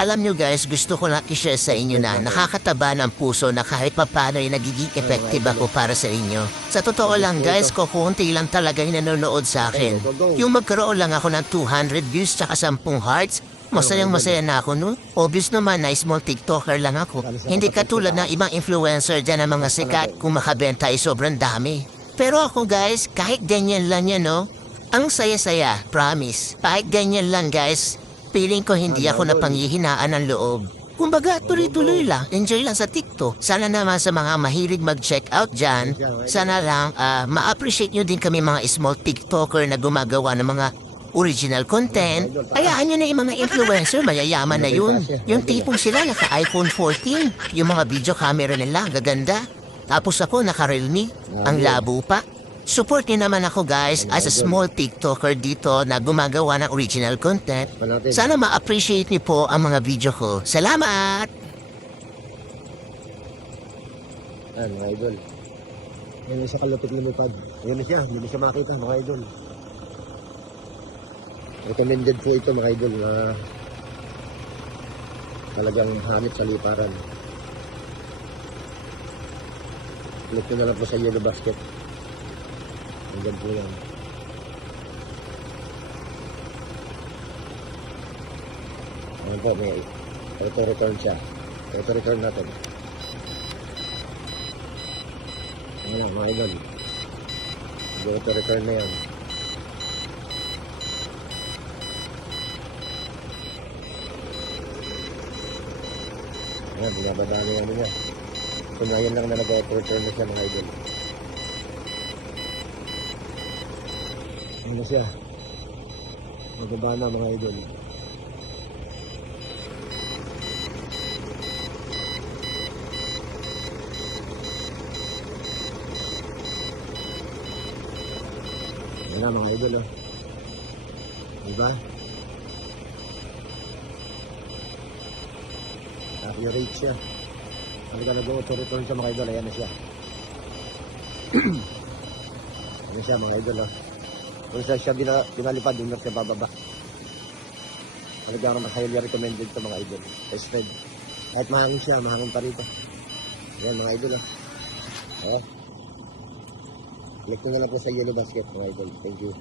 Alam nyo guys, gusto ko lang i-share sa inyo na nakakataba ng puso na kahit papano ay nagiging effective ako para sa inyo. Sa totoo lang guys, kukunti lang talaga yung nanonood sa akin. Yung magkaroon lang ako ng 200 views tsaka 10 hearts, masayang masaya na ako no? Obvious naman na small TikToker lang ako. Hindi katulad ng ibang influencer dyan ng mga sikat kung makabenta ay sobrang dami. Pero ako guys, kahit ganyan lang yan no, ang saya-saya, promise. Kahit ganyan lang guys, feeling ko hindi ako napanghihinaan ng loob. Kumbaga, tuloy-tuloy lang. Enjoy lang sa TikTok. Sana naman sa mga mahilig mag-check out dyan, sana lang ma-appreciate nyo din kami mga small TikToker na gumagawa ng mga original content. Hayaan nyo na yung mga influencer, mayayaman na yun. Yung tipong sila naka-iPhone 14. Yung mga video camera nila, gaganda. Tapos ako naka-Realme, ang labo pa. Support niyo naman ako guys as a small TikToker dito na gumagawa ng original content. Sana ma-appreciate niyo po ang mga video ko. Salamat! Ayan mga idol. Yan yung isa kalupit lumipad. Ayan na siya, hindi mo siya makita mga idol. Recommended po ito mga idol na talagang hanip sa liparan. Click nyo na lang po sa yellow basket. Hanggang po yan. Ayan po, may auto-return siya. Auto-return natin. Ayan na, mga idol. Auto-return na yan. Ayan, binababa na yan niya. Kung ngayon lang na nag-auto-return na siya, mga idol. Ano siya? Magaba na mga idol. Yan na mga idol oh. Diba? Accurate siya. Ano ka nag-auto-return siya mga idol? Ayan na siya. Ayan siya mga idol oh. Kung saan siya binalipad, doon na siya bababa. Talagang highly recommended ito mga idol. Tested. Kahit mahangin siya, mahangin pa rito. Ayan mga idol oh. Click nyo na lang po sa yellow basket mga idol. Thank you.